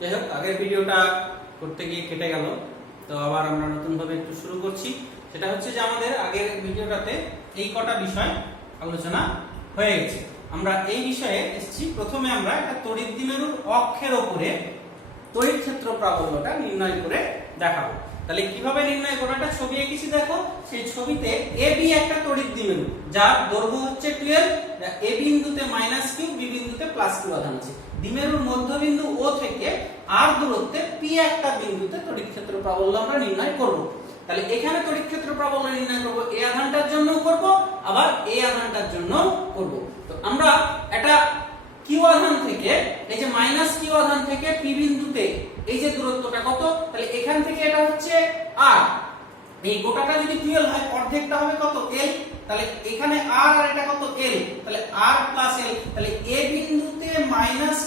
যাই হোক, আগের ভিডিওটা করতে গিয়ে কেটে গেল, তো আবার আমরা নতুন ভাবে একটু শুরু করছি। সেটা হচ্ছে যে আমাদের আগের ভিডিওটাতে এই কটা বিষয় আলোচনা হয়ে গেছে। আমরা এই বিষয়ে এসেছি, প্রথমে আমরা একটা তড়িৎ দ্বিমেরুর অক্ষের উপরে তড়িৎ ক্ষেত্র প্রাবল্যটা নির্ণয় করে দেখাবো। তাহলে কিভাবে নির্ণয় করব? একটা ছবি এঁকেছি, দেখো সেই ছবিতে AB একটা তড়িৎ দ্বিমেরু, যার দৈর্ঘ্য হচ্ছে 12, A বিন্দুতে -q, B বিন্দুতে +q আধান আছে। দ্বিমেরুর মধ্যবিন্দু O থেকে r দূরত্বে P একটা বিন্দুতে তড়িৎ ক্ষেত্র প্রাবল্য আমরা নির্ণয় করব। তাহলে এখানে তড়িৎ ক্ষেত্র প্রাবল্য নির্ণয় করব, A আধানটার জন্য করব, আবার A আধানটার জন্য করব। তো আমরা একটা q আধান থেকে, এই যে q আধান থেকে P বিন্দুতে এই যে দূরত্বটা কত, তাহলে এখান থেকে এটা হচ্ছে r, এই গোটাটা যদি 12 হয় অর্ধেকটা হবে কত, l। তাহলে এখানে r আর এটা কত, l, তাহলে r + l। তাহলে a বিন্দুতে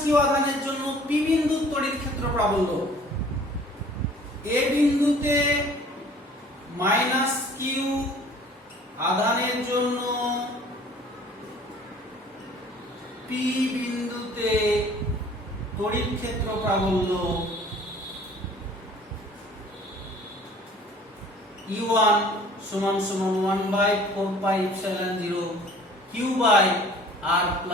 q আধানের জন্য p বিন্দুর তড়িৎ ক্ষেত্র প্রাবল্য, a বিন্দুতে q আধানের জন্য p বিন্দুতে তড়িৎ ক্ষেত্র প্রাবল্য E1 = 1/4πε0 q/r +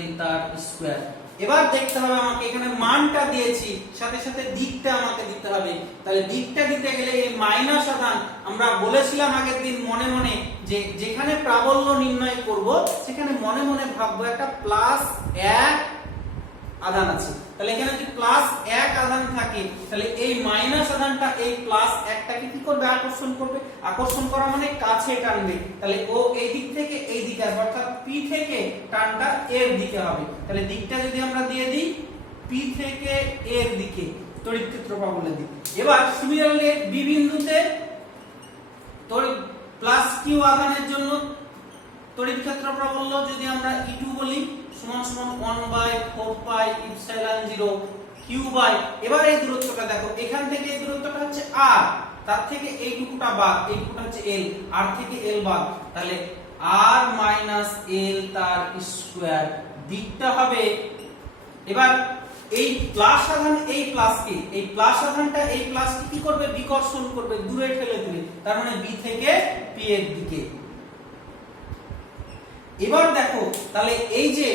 l তার স্কয়ার। এবার দেখতে হবে আমাকে, এখানে মানটা দিয়েছি, সাথে সাথে দিকটা আমাকে দিতে হবে। তাহলে দিকটা দিতে গেলে এই মাইনাস আধান, আমরা বলেছিলাম আগের দিন মনে মনে যে যেখানে প্রাবল্য নির্ণয় করব সেখানে মনে মনে ভাববো একটা +1 আধান আছে। তাহলে এখানে যদি +1 আধান থাকে, তাহলে এই মাইনাস আধানটা এই +1টাকে কি করবে, আকর্ষণ করবে। আকর্ষণ করা মানে কাছে টানবে। তাহলে ও এই দিক থেকে এই দিকে আসবে, অর্থাৎ P থেকে টানটা এর দিকে হবে। তাহলে দিকটা যদি আমরা দিয়ে দিই P থেকে এর দিকে, তড়িৎ ক্ষেত্র প্রাবল্যের দিক। এবার সিমিলারলি B বিন্দুতে তড়িৎ +q আধানের জন্য তড়িৎ ক্ষেত্র প্রাবল্য যদি আমরা E2 বলি, = 1/4πε0 q/, এবার এই দূরত্বটা দেখো, এখান থেকে এই দূরত্বটা হচ্ছে r, তার থেকে এইটুকুটা বাদ, এইটুকুটা হচ্ছে l, r থেকে l বাদ, তাহলে r - l তার স্কয়ার। দিকটা হবে, এবার এই প্লাস আধান এই প্লাসকে, এই প্লাস আধানটা এই প্লাসকে কি করবে, বিকর্ষণ করবে, দূরে ঠেলে দিবে, তার মানে B থেকে P এর দিকে। এবার দেখো, তাহলে এই যে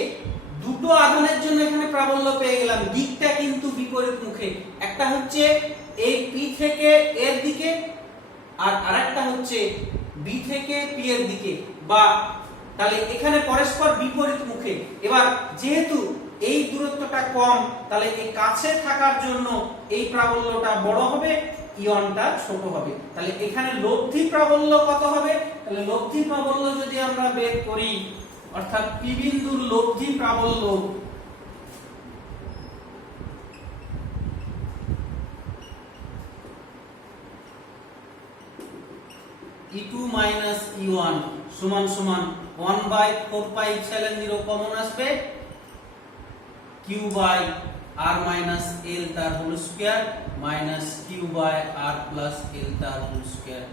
দুটো আধানের জন্য এখানে প্রাবল্য পেয়ে গেলাম, দিকটা কিন্তু বিপরীত মুখে। একটা হচ্ছে এই P থেকে এর দিকে, আর আরেকটা হচ্ছে B থেকে P এর দিকে, বা তাহলে এখানে পরস্পর বিপরীত মুখে। এবার যেহেতু এই দূরত্বটা কম, তাহলে এই কাছে থাকার জন্য এই প্রাবল্যটা বড় হবে, ইয়নটা ছোট হবে। তাহলে এখানে লব্ধি প্রাবল্য কত হবে? তাহলে লব্ধি প্রাবল্য যদি আমরা বের করি, অর্থাৎ P বিন্দুর লব্ধি প্রাবল্য E2 - E1 = 1/4πε0 কমন আসবে, q/r - l তার হোল স্কয়ার -q/r + l তার হোল স্কয়ার।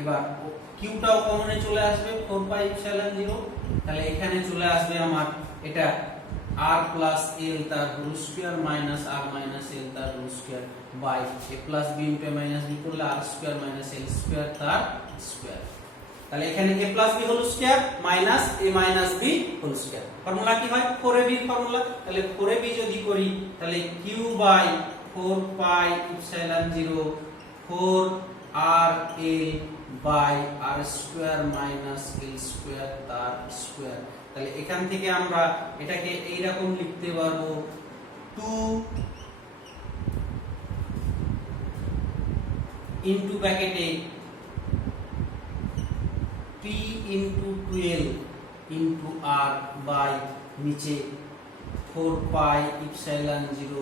এবার কিউটাও কমনে চলে আসবে, 4πε0, তাহলে এখানে চলে আসবে আমার এটা r + l তার হোল স্কয়ার -r - l তার whole square by a + b * b করলে r² - l² তার স্কয়ার। তাহলে এখানে a + b whole square minus a - b whole square. Formula কি হয়, 4ab ফর্মুলা। তাহলে 4ab যদি করি, তাহলে q/4πε0 4rl by r² - l² তার স্কয়ার। তাহলে এখান থেকে আমরা এটাকে এই রকম লিখতে পারবো, 2 ইনটু ব্র্যাকেটে p into 12 into r by নিচে 4πε0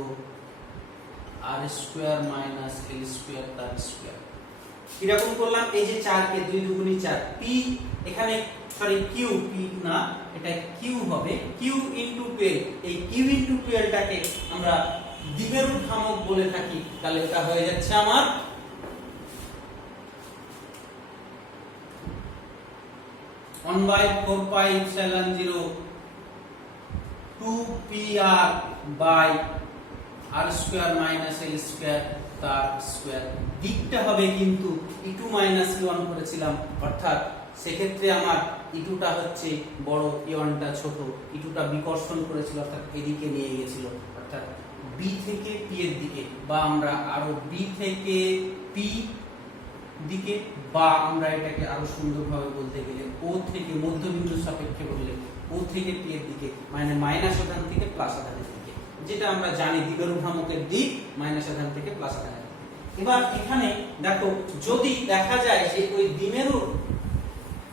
r² - l² তার স্কয়ার। কিরকম করলাম, এই যে 4 কে 2 দুগুণী 4, p এখানে সরি q, p না, এটা q হবে, q ইনটু 12, এই q ইনটু 12 টাকে আমরা দ্বিমেরু ভ্রামক বলে থাকি। তাহলে এটা হয়ে যাচ্ছে আমার 1/4πε0 2pr by r square minus l square তার স্কয়ার। দিকটা হবে কিন্তু e2 মাইনাস e1 করেছিলাম, অর্থাৎ সেক্ষেত্রে আমার e2 টা হচ্ছে বড়, e1 টা ছোট। e2 টা বিকর্ষণ করেছিল, অর্থাৎ এদিকে নিয়ে গিয়েছিল, অর্থাৎ b থেকে p এর দিকে, বা আমরা আরো b থেকে p দিকে, বা আমরা এটাকে আরো সুন্দরভাবে বলতে গেলে ও থেকে মধ্যবিন্দুর সাপেক্ষে বললে ও থেকে p এর দিকে, মানে মাইনাস আধান থেকে প্লাস আধানের দিকে, যেটা আমরা জানি দ্বিমেরু ভ্রামকের দিক মাইনাস আধান থেকে প্লাস আধানের দিকে। এবার এখানে দেখো, যদি দেখা যায় যে ওই দ্বিমেরুর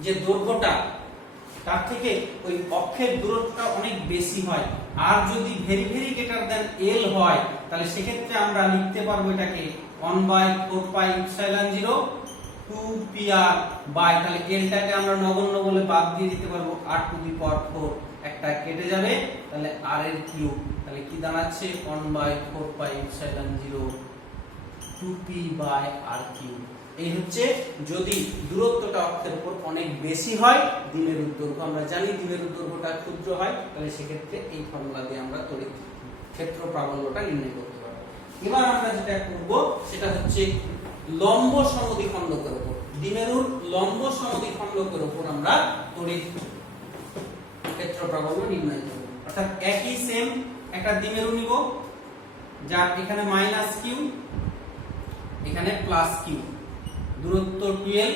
যে দৈর্ঘ্যটা তার থেকে ওই অক্ষের দূরত্বটা অনেক বেশি হয়, আর যদি very very greater than l হয়, তাহলে সেক্ষেত্রে আমরা লিখতে পারবো এটাকে 1/4 পাই ইপসিলন 0 2pr বাই, তাহলে l টাকে আমরা নগণ্য বলে বাদ দিয়ে দিতে পারবো, r টু দি পাওয়ার 4 একটা কেটে যাবে, তাহলে r এর কিউব, তাহলে কি দাঁড়াচ্ছে 1/4 pi epsilon 0 2p by r cube. এই হচ্ছে যদি দূরত্বটা অক্ষের উপর অনেক বেশি হয় দ্বিমেরুর দৈর্ঘ্য। আমরা জানি দ্বিমেরুর দৈর্ঘ্যটা ক্ষুদ্র হয়, তাহলে সেক্ষেত্রে এই ফর্মুলা দিয়ে আমরা তড়িৎ ক্ষেত্র প্রাবল্যটা নির্ণয় করতে পারবো। এবার আমরা যেটা করব সেটা হচ্ছে লম্ব সমদ্বিখণ্ডকের উপর, দ্বিমেরুর লম্ব সমদ্বিখণ্ডকের উপর আমরা তড়িৎ ক্ষেত্র প্রাবল্য নির্ণয় করব। অর্থাৎ একই সেম একটা দ্বিমেরু নিব, যার এখানে মাইনাস কিউ, এখানে প্লাস কিউ, দূরত্ব 12,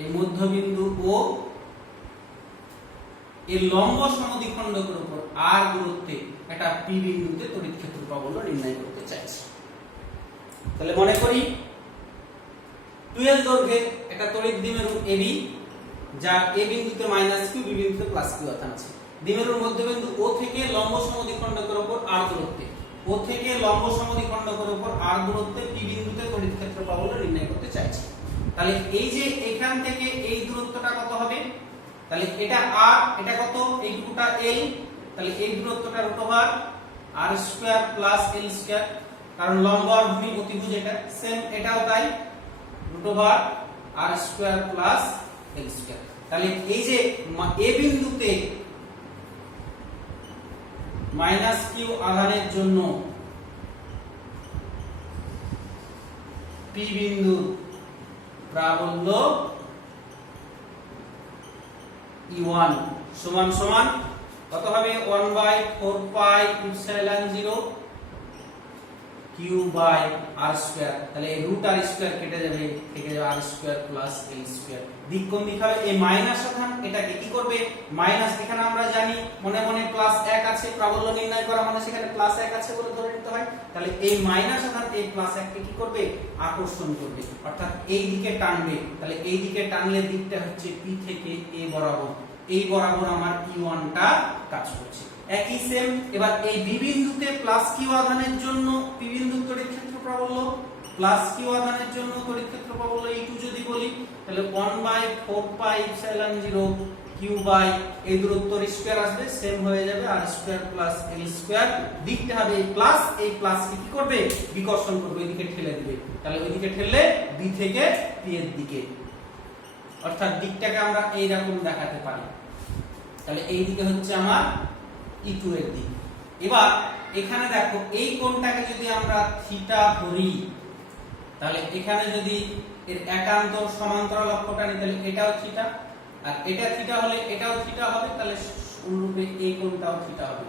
এই মধ্যবিন্দু ও, এর লম্ব সমদ্বিখণ্ডকের উপর r দূরত্বে একটা p বিন্দুতে তড়িৎ ক্ষেত্র প্রাবল্য নির্ণয় করতে চাইছি। তাহলে মনে করি 12 দৈর্ঘ্যের একটা তড়িৎ দ্বিমেরু AB, যার a বিন্দুতে মাইনাস কিউ, b বিন্দুতে প্লাস কিউ আধান আছে। দ্বিমেরুর মধ্যবিন্দু O থেকে লম্ব সমদ্বিখণ্ডকের উপর r দূরত্বে, O থেকে লম্ব সমদ্বিখণ্ডকের উপর r দূরত্বে p বিন্দুতে তড়িৎ ক্ষেত্র প্রাবল্য নির্ণয় করতে চাইছি। তাহলে এই যে এখান থেকে এই দূরত্বটা কত হবে, তাহলে এটা r, এটা কত, এইটুকুটা l, তাহলে এই দূরত্বটা √r r square plus l square, কারণ লম্ব আর ভূমি অতিভুজ এটা সেম, এটাও তাই √r r square plus l square. তাহলে এই যে a বিন্দুতে মাইনাস কিউ আধানের জন্য p বিন্দুর প্রাবল্য E1 সমান সমান কত হবে 1/4 pi epsilon 0 q by r square. তাহলে এই √r স্কয়ার কেটে যাবে, থেকে যাবে r square plus l square. দিক কোণ দিক হবে, এই মাইনাস আধান এটাকে কি করবে, মাইনাস, এখানে আমরা জানি মনে মনে প্লাস 1 আছে, প্রাবল্য নির্ণয় করা মানে সেখানে প্লাস 1 আছে বলে ধরে নিতে হয়। তাহলে এই মাইনাস আধান এই প্লাস 1 কে কি করবে, আকর্ষণ করবে, অর্থাৎ এই দিকে টানবে। তাহলে এই দিকে টানলে দিকটা হচ্ছে p থেকে a বরাবর, এই বরাবর আমার E1 টা কাজ করছে। একই সেম, এবার এই বি বিন্দুতে প্লাস কিউ আধানের জন্য পি বিন্দুর তড়িৎ ক্ষেত্র প্রাবল্য, প্লাস কিউ আধানের জন্য তড়িৎ ক্ষেত্র প্রাবল্য E2 যদি বলি, তাহলে 1/4 পাই ইপসিলন 0 q বাই এই দূরত্বের স্কয়ার আসবে, সেম হয়ে যাবে r square plus l square. দিকটা হবে এই প্লাস কি করবে, বিকর্ষণ করবে, ওইদিকে ঠেলে দিবে। তাহলে ওইদিকে ঠেললে b থেকে p এর দিকে, অর্থাৎ দিকটাকে আমরা এই রকম দেখাতে পারি। তাহলে এই দিকে হচ্ছে আমার E2 এর দিক। এবার এখানে দেখো এই কোণটাকে যদি আমরা থিটা ধরি, তাহলে এখানে যদি এর একান্তর সমান্তরাল অক্ষটা নিই, তাহলে এটাও থিটা, আর এটা থিটা হলে এটাও থিটা হবে, তাহলে অনুরূপে এই কোণটাও থিটা হবে।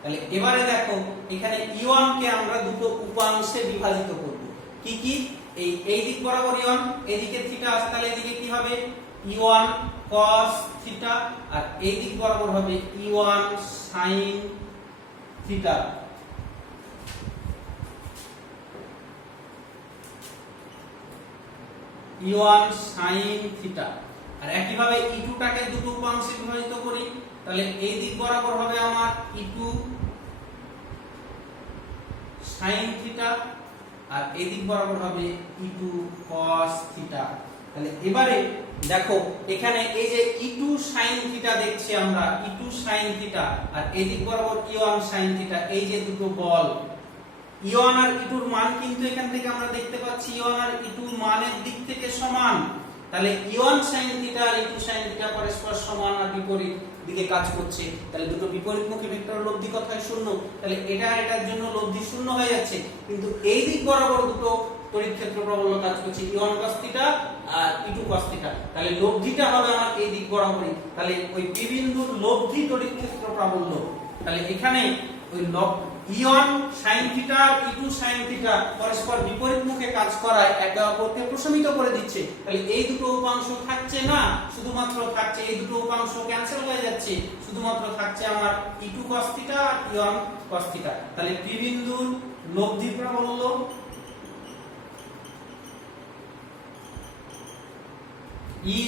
তাহলে এবারে দেখো এখানে E1 কে আমরা দুটো উপাংশে বিভাজিত করব। কি কি, এই দিক বরাবর E1, এদিকে থিটা আছে, তাহলে এদিকে কি হবে E1 cos থিটা, আর এই দিক বরাবর হবে E1 sin theta. E1 sin theta. আর একই ভাবে E2 টাকে দুটো উপাংশে বিভাজিত করি, তাহলে এই দিক বরাবর হবে আমার E2 sin থিটা, আর এই দিক বরাবর হবে E2 cos থিটা। তাহলে এবারে দেখো এখানে এই যে E2 sin থিটা দেখছি আমরা, E2 sin থিটা, আর এই দিক বরাবর E1 sin থিটা, এই যে দুটো বল E1 আর E2 এর মান কিন্তু এখান থেকে আমরা দেখতে পাচ্ছি E1 আর E2 মানের দিক থেকে সমান, তাহলে e1 sin থিটা আর e2 sin থিটা পরস্পর সমান আর বিপরীত দিকে কাজ করছে, তাহলে দুটো বিপরীতমুখী ভেক্টরের লব্ধি কত হয় 0, তাহলে এটা আর এটার জন্য লব্ধি 0 হয়ে যাচ্ছে, কিন্তু এই দিক বরাবর দুটো তড়িৎ ক্ষেত্র প্রাবল্য কাজ করছে e1 cos থিটা আর e2 cos থিটা, তাহলে লব্ধিটা হবে আমার এই দিক বরাবরই, তাহলে ওই p বিন্দুর লব্ধি তড়িৎ ক্ষেত্র প্রাবল্য, তাহলে এখানে ওই e1 sin থিটা আর e2 sin থিটা পরস্পর বিপরীত মুখে কাজ করায় একে অপরকে প্রশমিত করে দিচ্ছে, তাহলে এই দুটো উপাংশ থাকছে না, শুধুমাত্র থাকছে এই দুটো উপাংশ ক্যান্সেল হয়ে যাচ্ছে, শুধুমাত্র থাকছে আমার e2 cos থিটা আর e1 cos থিটা, তাহলে p বিন্দুর লব্ধি প্রাবল্য e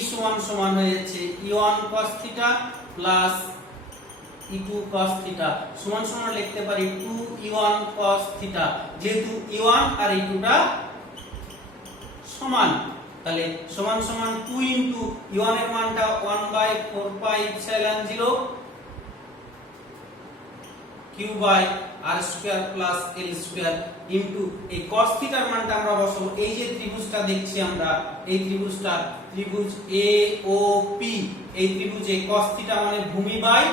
সমান হয়ে যাচ্ছে e1 cos theta plus e2 cos theta সমান লিখতে পারি 2e1 cos থিটা, যেহেতু e1 আর e2 টা সমান, তাহলে সমান 2 ইনটু e1 এর মানটা 1/4 pi epsilon 0 q by r square plus l square into এই cos থিটার মানটা আমরা বসাবো, এই যে ত্রিভুজটা দেখছি আমরা, এই ত্রিভুজটা ত্রিভুজ AOP, এই ত্রিভুজে cos থিটা মানে ভূমি বাই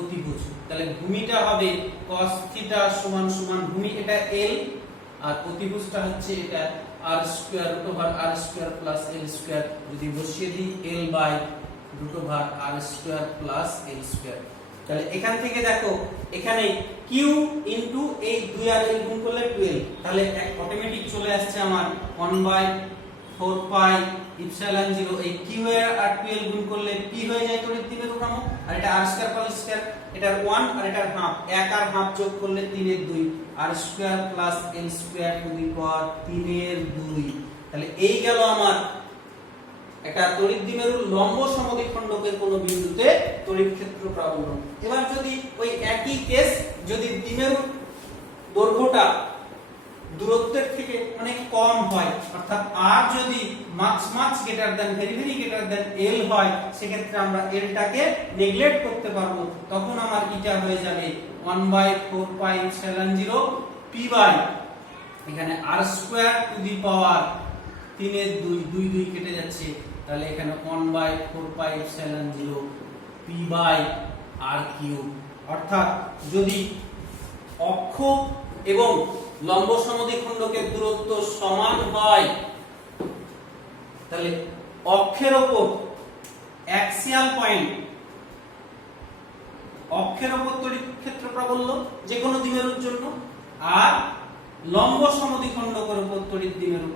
অতিভুজ, তাহলে ভূমিটা হবে cos থিটা সমান ভূমি এটা l আর অতিভুজটা হচ্ছে এটা r square root over r square plus l square, যদি বসিয়ে দিই l by root over r square plus l square, তাহলে এখান থেকে দেখো এখানে q ইনটু এই 2 আর l গুণ করলে 12, তাহলে অটোমেটিক চলে আসছে আমার 1/4 পাই ইপসিলন 0, এই q এর আর 12 গুণ করলে p হয়ে যায় তড়িৎ দ্বিমেরু ভ্রামক, আর এটা r স্কয়ার প্লাস স্কয়ার, এটার 1 আর এটার হাফ, 1 আর হাফ যোগ করলে 3 এর 2 r square plus l square to the power 3 এর 2, তাহলে এই গেল আমার একটা তড়িৎ দ্বিমেরুর লম্ব সমদ্বিখণ্ডকের কোন বিন্দুতে তড়িৎ ক্ষেত্র প্রাবল্য। এবার যদি ওই একই কেস যদি দ্বিমেরুর দৈর্ঘ্যটা দূরত্বের থেকে অনেক কম হয়, অর্থাৎ r যদি much greater than very greater than l হয়, সেক্ষেত্রে আমরা l টাকে নেগলেক্ট করতে পারবো, তখন আমার এটা হয়ে যাবে 1/4 পাই এপসাইলন 0 p বাই এখানে r square to the power 3 এর 2 কেটে যাচ্ছে, তাহলে এখানে 1/4 pi epsilon 0 p by r cube, অর্থাৎ যদি অক্ষ এবং লম্ব সমদ্বিখণ্ডকের দূরত্ব সমান হয়, তাহলে অক্ষের উপর অ্যাক্সিয়াল পয়েন্ট, অক্ষের উপর তড়িৎ ক্ষেত্র প্রাবল্য যে কোনো দ্বিমেরুর জন্য, আর লম্ব সমদ্বিখণ্ডকের উপর তড়িৎ দ্বিমেরু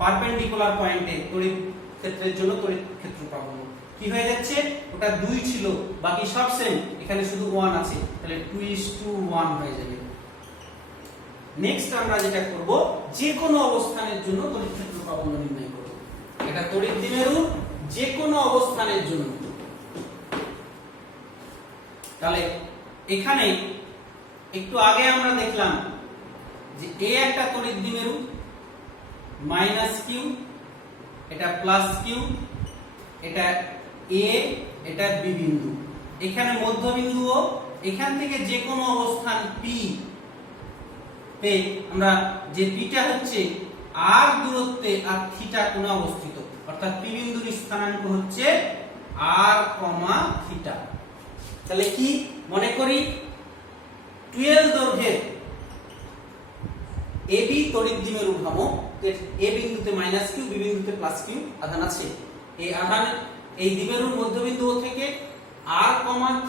পারপেন্ডিকুলার পয়েন্টে তড়িৎ ক্ষেত্রের জন্য তড়িৎ ক্ষেত্র প্রাবল্য কি হয়ে যাচ্ছে, ওটা 2 ছিল বাকি সব সেম, এখানে শুধু 1 আছে, তাহলে 2:1 হয়ে যাবে। নেক্সট আমরা যেটা করব, যে কোনো অবস্থানের জন্য তড়িৎ ক্ষেত্র প্রাবল্য নির্ণয় করব, এটা তড়িৎ দ্বিমেরু যে কোনো অবস্থানের জন্য, তাহলে এখানে একটু আগে আমরা দেখলাম যে a একটা তড়িৎ দ্বিমেরু q, এটা q, এটা a, এটা b বিন্দু, এখানে মধ্যবিন্দুও, এখান থেকে যে কোনো অবস্থান p তে আমরা যে পিটা হচ্ছে r দূরত্বে আর থিটা কোণে অবস্থিত, অর্থাৎ p বিন্দুর স্থানাঙ্ক হচ্ছে r, থিটা, তাহলে কি মনে করি 12 দৈর্ঘ্যের AB তড়িৎ দ্বিমেরু ভ্রামক, a বিন্দুতে q, b বিন্দুতে q আধান আছে, এই আধান এই দ্বিমেরুর মধ্যবিন্দু থেকে r,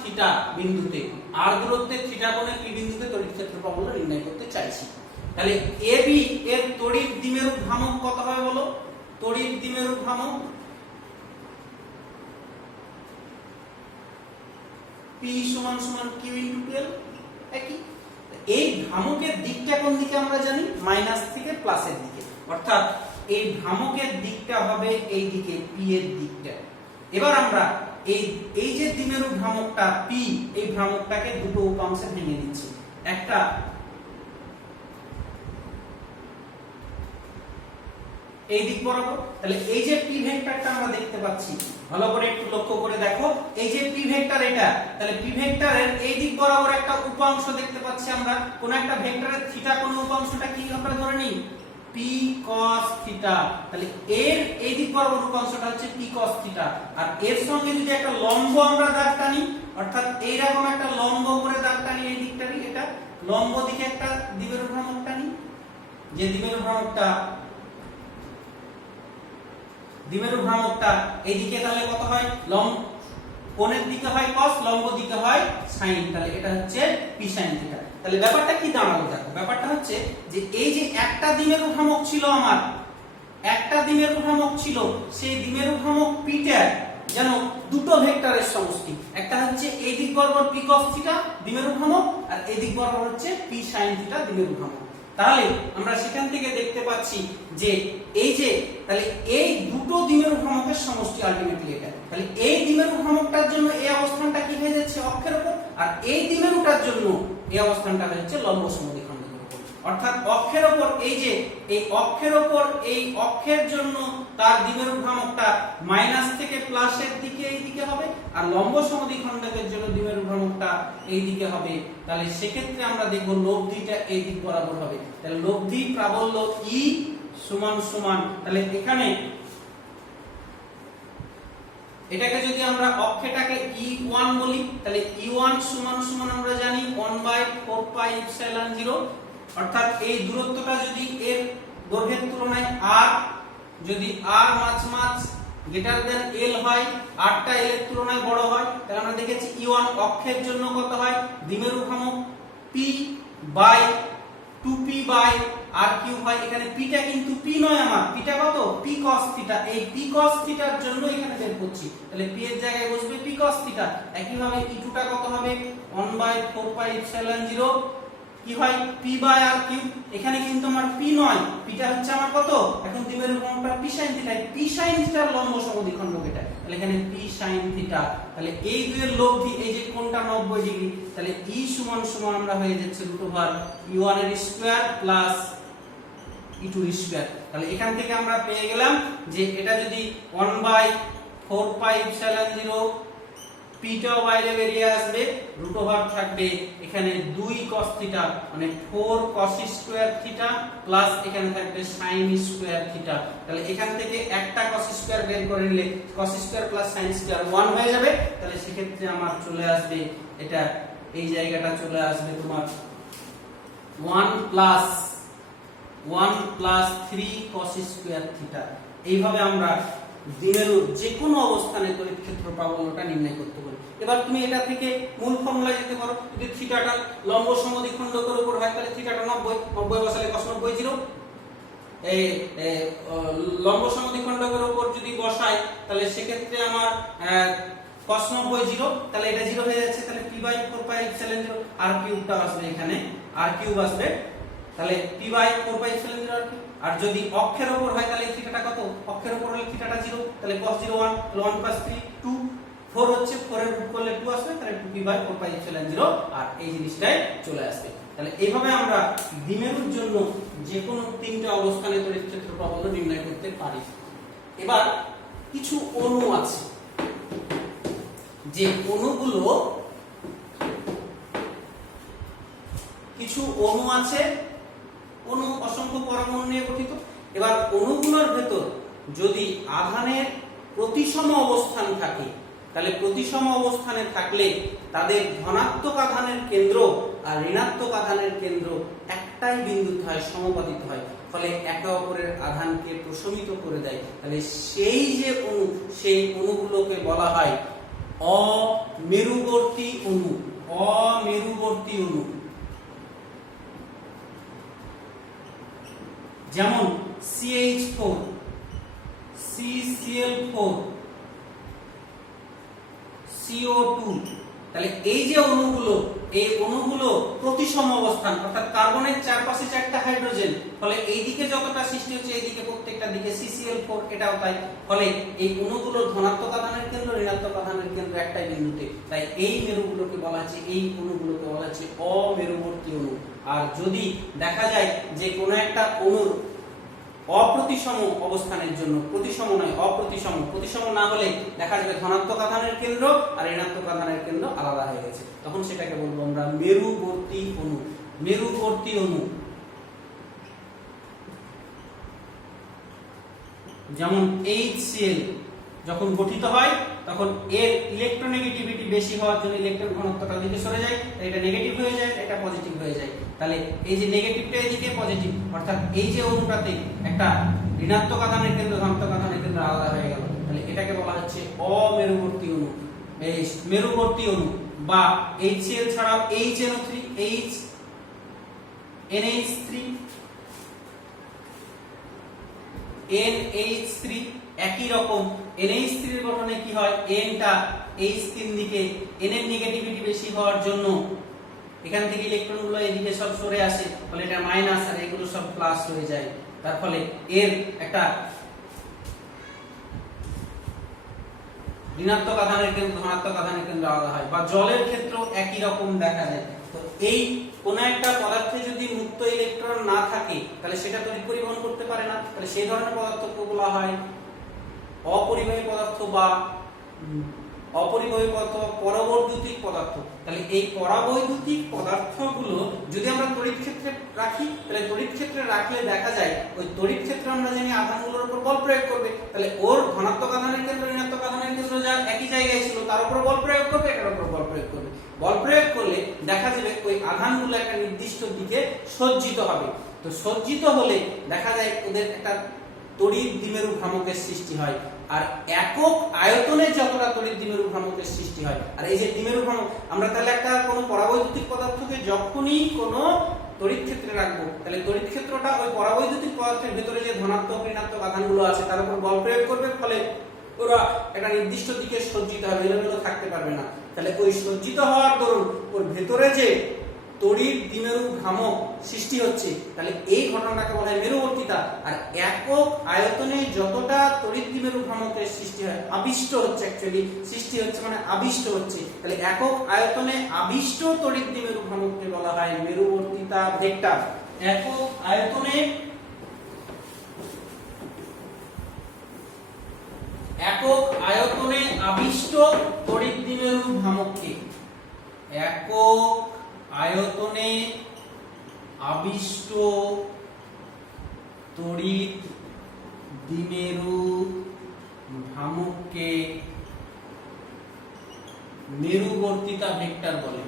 থিটা বিন্দুতে r দূরত্বে থিটা কোণে p বিন্দুতে তড়িৎ ক্ষেত্র প্রাবল্য নির্ণয় করতে চাইছি, তাহলে AB এর তড়িৎ দ্বিমেরু ভ্রামক কত হবে বলো, তড়িৎ দ্বিমেরু ভ্রামক p q * 12 একই, এই ভ্রামকের দিকটা কোন দিকে আমরা জানি, মাইনাস থেকে প্লাসের দিকে, অর্থাৎ এই ভ্রামকের দিকটা হবে এই দিকে p এর দিকটা। এবার আমরা এই যে দ্বিমেরু ভ্রামকটা p, এই ভ্রামকটাকে দুটো উপাংশে ভেঙে দিচ্ছি, একটা এই দিক বরাবর, তাহলে এই যে p ভেক্টরটা আমরা দেখতে পাচ্ছি, ভালো করে একটু লক্ষ্য করে দেখো, এই যে p ভেক্টর এটা, তাহলে p ভেক্টরের এই দিক বরাবর একটা উপাংশ দেখতে পাচ্ছি আমরা, কোন একটা ভেক্টরের থিটা কোন উপাংশটা কি আমরা ধরে নিই পি cos থিটা। তাহলে এর এই দিক বরাবর অংশটা হচ্ছে পি cos থিটা। আর এর সঙ্গে যদি একটা লম্ব আমরা দাগ টানি, অর্থাৎ এইরকম একটা লম্ব করে দাগ টানি, এই দিকটারই এটা লম্ব দিকে একটা দ্বিমেরু ভ্রামক টানি, যে দ্বিমেরু ভ্রামকটা এইদিকে তাহলে কত হয়, কোণের দিকে হয় cos, লম্ব দিকে হয় sin। তাহলে এটা হচ্ছে পি sin থিটা। তাহলে ব্যাপারটা কি দাঁড়ালো দেখো, ব্যাপারটা হচ্ছে যে এই যে একটা দ্বিমেরু ভ্রামক ছিল আমার, একটা দ্বিমেরু ভ্রামক ছিল, সেই দ্বিমেরু ভ্রামক পিটা যেন দুটো ভেক্টরের সমষ্টি, একটা হচ্ছে এই দিক বরাবর পি cos থিটা দ্বিমেরু ভ্রামক, আর এই দিক বরাবর হচ্ছে পি sin থিটা দ্বিমেরু ভ্রামক। তাহলে আমরা সেখান থেকে দেখতে পাচ্ছি যে এই যে তাহলে এই দুটো দ্বিমেরু ভ্রামকের সমষ্টি আলটিমেটলি এটা। তাহলে এই দ্বিমেরু ভ্রামকটার জন্য এই অবস্থানটা কি হয়ে যাচ্ছে, অক্ষের উপর, আর এই দ্বিমেরুটার জন্য এই অবস্থানটা হয়ে যাচ্ছে লম্ব সমদ্বিখণ্ডকের উপর। অর্থাৎ অক্ষের উপর এই যে এই অক্ষের উপর এই অক্ষের জন্য তার দ্বিমেরু ভ্রামকটা মাইনাস থেকে প্লাসের দিকে এই দিকে হবে, আর লম্ব সমদ্বিখণ্ডকের জন্য দ্বিমেরু ভ্রামকটা এই দিকে হবে। তাহলে সেক্ষেত্রে আমরা দেখব লব্ধিটা এই দিক বরাবর হবে। তাহলে লব্ধি প্রাবল্য ই সমান সমান, তাহলে এখানে এটাকে যদি আমরা অক্ষটাকে E1 বলি, তাহলে E1 সমান সমান আমরা জানি 1/4πε0। অর্থাৎ এই দূরত্বটা যদি এর দৈর্ঘ্যের তুলনায় r, যদি r মাছ গ্রেটার দেন l হয়, r টা l এর তুলনায় বড় হয়, তাহলে আমরা দেখেছি E1 অক্ষের জন্য কত হয়, দ্বিমেরু ভ্রামক p by 2p by r3 হয়। এখানে p টা কিন্তু p নয়, আমার p টা কত, p cos থিটা। এই p cos থিটার জন্য এখানে বের করছি, তাহলে p এর জায়গায় বসবে p cos থিটা। একই ভাবে E2 টা কত হবে, 1/4πε0 কি হয়, p বাই r3। এখানে কিন্তু আমার p নয়, p টা হচ্ছে আমার কত, এখন দ্বিমেরু ভ্রামকটা p sin theta, p sin থিটার লম্ব সমদ্বিখণ্ডক এটা। তাহলে এখানে p sin থিটা। তাহলে এই দুইয়ের লব্ধি, এই যে কোণটা 90 ডিগ্রি, তাহলে E সমান সমান আমরা হয়ে যাচ্ছে √E1 এর স্কয়ার প্লাস E2 এর স্কয়ার। তাহলে এখান থেকে আমরা পেয়ে গেলাম যে এটা যদি 1/4πε0, p টাও বাইরে বেরিয়ে আসবে, √ থাকবে এখানে 2 cos থিটা মানে 4 cos স্কয়ার থিটা প্লাস এখানে থাকবে sin স্কয়ার থিটা। তাহলে এখান থেকে একটা cos স্কয়ার বের করে নিলে cos square plus sin square 1 হয়ে যাবে। তাহলে সেক্ষেত্রে আমার চলে আসবে এটা, এই জায়গাটা চলে আসবে তোমার 1 প্লাস 3 cos স্কয়ার থিটা। এইভাবে আমরা দ্বিমেরুর যে কোনো অবস্থানে তড়িৎ ক্ষেত্র প্রাবল্যটা নির্ণয় করতে পারি। এবার তুমি এটা থেকে মূল ফর্মুলায় যেতে পারো। যদি থিটাটা লম্ব সমদ্বিখণ্ডকের উপর হয়, তাহলে থিটাটা 90 বসালে cos 90 0। এই লম্ব সমদ্বিখণ্ডকের উপর যদি বসাই, তাহলে সেক্ষেত্রে আমার cos 90 0, তাহলে এটা 0 হয়ে যাচ্ছে। তাহলে p/4πε0 r3 টা আসবে, এখানে r3 আসবে, তাহলে p/4πε0 r3। আর যদি অক্ষের উপর হয়, তাহলে থিটাটা কত, অক্ষের উপর হলে থিটাটা 0, তাহলে cos 0 1, 1 + 3 2, 4 হচ্ছে, 4 এর রুট করলে 2 আসবে, তাহলে 2p/4πε0 আর এই জিনিসটাই চলে আসবে। তাহলে এইভাবে আমরা দ্বিমেরুর জন্য যে কোনো তিনটা অবস্থানে তড়িৎ ক্ষেত্র প্রাবল্য নির্ণয় করতে পারি। এবার কিছু অণু আছে, যে অণুগুলো অণু অসংখ্য পরমাণু নিয়ে গঠিত। এবার অণুগুলোর ভেতর যদি আধানের প্রতিসম অবস্থান থাকে, তাহলে প্রতিসম অবস্থানে থাকলে তাদের ধনাত্মক আধানের কেন্দ্র আর ঋণাত্মক আধানের কেন্দ্র একটাই বিন্দুতে হয়, সমাপতিত হয়, ফলে একে অপরের আধানকে প্রশমিত করে দেয়। তাহলে সেই যে অণু, সেই অণুগুলোকে বলা হয় অমেরুবর্তী অণু। যেমন CH4, CCl4, CO2। তাহলে এই যে অণুগুলো, এই অণুগুলো প্রতিসম অবস্থান, অর্থাৎ কার্বনের চারপাশে 4টা হাইড্রোজেন, ফলে এই দিকে যতটা সৃষ্টি হচ্ছে এই দিকে প্রত্যেকটা দিকে CCl4 এটাও তাই। ফলে এই অণুগুলো ধনাত্মক আধানের কেন্দ্র, ঋণাত্মক আধানের কেন্দ্র একটাই বিন্দুতে। তাই এই মেরুগুলোকে বলা হচ্ছে, এই অণুগুলোকে বলা হচ্ছে অমেরুবর্তী অণু। আর যদি দেখা যায় যে কোনো একটা অণুর অপ্রতিসম অবস্থানের জন্য, প্রতিসম নয় প্রতিসম না হলে দেখা যাবে ধনাত্মক আধানের কেন্দ্র আর ঋণাত্মক আধানের কেন্দ্র আলাদা হয়ে গেছে, তখন সেটাকে বলবো আমরা মেরুবর্তী অণু। যেমন HCl যখন গঠিত হয় তখন এর ইলেকট্রোনেগেটিভিটি বেশি হওয়ার জন্য ইলেকট্রন ঘনত্বটা দিকে সরে যায়, এটা নেগেটিভ হয়ে যায়, এটা পজিটিভ হয়ে যায়। তাহলে এই যে নেগেটিভটা এদিকে পজিটিভ, অর্থাৎ এই যে অণুটাতে একটা ঋণাত্মক আধানের কেন্দ্র ধনাত্মক আধানের কেন্দ্র আলাদা হয়ে গেল, তাহলে এটাকে বলা হচ্ছে অমেরুবর্তী অণু। এই মেরুবর্তী অণু বা HCl ছাড়াও HNO3, NH3 একই রকম। NH3 এর গঠনে কি হয়, N টা H3 দিকে, N এর নেগেটিভিটি বেশি হওয়ার জন্য এখান থেকে ইলেকট্রনগুলো এদিকে সব সরে আসে, ফলে এটা মাইনাস আর এগুলো সব প্লাস হয়ে যায়। তার ফলে এর একটা ঋণাত্মক আধানের কেন্দ্র ধনাত্মক আধানের কেন্দ্র আলাদা হয়। বা জলের ক্ষেত্রেও একই রকম দেখা যায়। তো এই কোন একটা পদার্থে যদি মুক্ত ইলেকট্রন না থাকে তাহলে সেটা তড়িৎ পরিবহন করতে পারে না, তাহলে সেই ধরনের পদার্থকে বলা হয় অপরিবাহী পদার্থ বা অপরিবাহী পদার্থ, পরবৈদ্যুতিক পদার্থ। তাহলে এই পরবৈদ্যুতিক পদার্থগুলো যদি আমরা তড়িৎ ক্ষেত্রে রাখি, তাহলে তড়িৎ ক্ষেত্রে রাখলে দেখা যায় ওই তড়িৎ ক্ষেত্রে আমরা জানি আধানগুলোর উপর বল প্রয়োগ করবে, তাহলে ওর ধনাত্মক আধানের কেন্দ্র ঋণাত্মক আধানের কেন্দ্র যা একই জায়গায় ছিল তার উপর বল প্রয়োগ করবে, এটার উপর বল প্রয়োগ করবে। বল প্রয়োগ করলে দেখা যাবে ওই আধানগুলো একটা নির্দিষ্ট দিকে সজ্জিত হবে। তো সজ্জিত হলে দেখা যায় ওদের একটা তড়িৎ দ্বিমেরু ভ্রামকের সৃষ্টি হয়। আর একক আয়তনে যতটা তড়িৎ দ্বিমেরু ভ্রামকের সৃষ্টি হয়, আর এই যে দ্বিমেরু ভ্রামক আমরা তাহলে একটা কোনো পরাবৈদ্যুতিক পদার্থকে যখনই কোনো তড়িৎ ক্ষেত্রে রাখবো, তাহলে তড়িৎ ক্ষেত্রটা ওই পরাবৈদ্যুতিক পদার্থের ভিতরে যে ধনাত্মক ঋণাত্মক আধানগুলো আছে তার উপর বল প্রয়োগ করবে, ফলে ওরা একটা নির্দিষ্ট দিকে সজ্জিত হবে, এলোমেলো থাকতে পারবে না। তাহলে ওই সজ্জিত হওয়ার দরুন ওর ভেতরে যে তড়িৎ দ্বিমেরু ভ্রামক সৃষ্টি হচ্ছে, তাহলে এই ঘটনাটাকে বলা হয় মেরুবর্তিতা। আর একক আয়তনে যতটা তড়িৎ দ্বিমেরু ভ্রামকের সৃষ্টি হয়, আবিষ্ট হচ্ছে, অ্যাকচুয়ালি সৃষ্টি হচ্ছে মানে আবিষ্ট হচ্ছে, তাহলে একক আয়তনে আবিষ্ট তড়িৎ দ্বিমেরু ভ্রামককে বলা হয় মেরুবর্তিতা ভেক্টর। একক আয়তনে আবিষ্ট তড়িৎ দ্বিমেরু ভ্রামককে, একক আয়তনে আবিষ্ট তড়িৎ দ্বিমেরু ভ্রামককে মেরুবর্তিতা ভেক্টর বলে।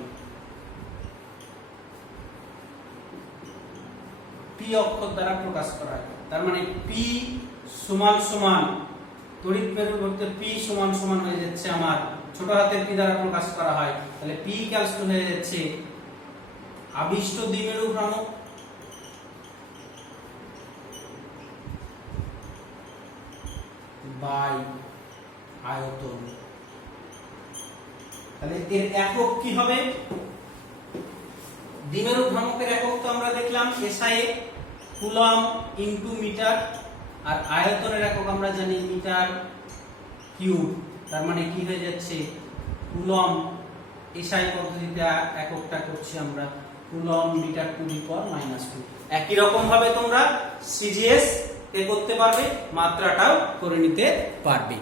পি অক্ষর দ্বারা প্রকাশ করা হয়। তার মানে পি সমান সমান তড়িৎ মেরুবর্তে পি সমান সমান হয়ে যাচ্ছে আমার ছোট হাতের পি দ্বারা প্রকাশ করা হয়, তাহলে পি ক্যালকুলেট হয়ে যাচ্ছে আবিষ্ট দ্বিমেরু ভ্রামক বাই আয়তন। তাহলে এর একক কি হবে? দ্বিমেরু ভ্রামকের একক তো আমরা দেখলাম এসআই কুলম্ব ইনটু মিটার, আর আয়তনের একক আমরা জানি মিটার কিউব। তার মানে কি হয়ে যাচ্ছে কুলম্ব, এসআই পদ্ধতিতে এককটা করছি আমরা কুলম্ব মিটার টু দি পাওয়ার -2। একই রকম ভাবে তোমরা সিজিএস কে করতে পারবে, মাত্রাটাও করে নিতে পারবে।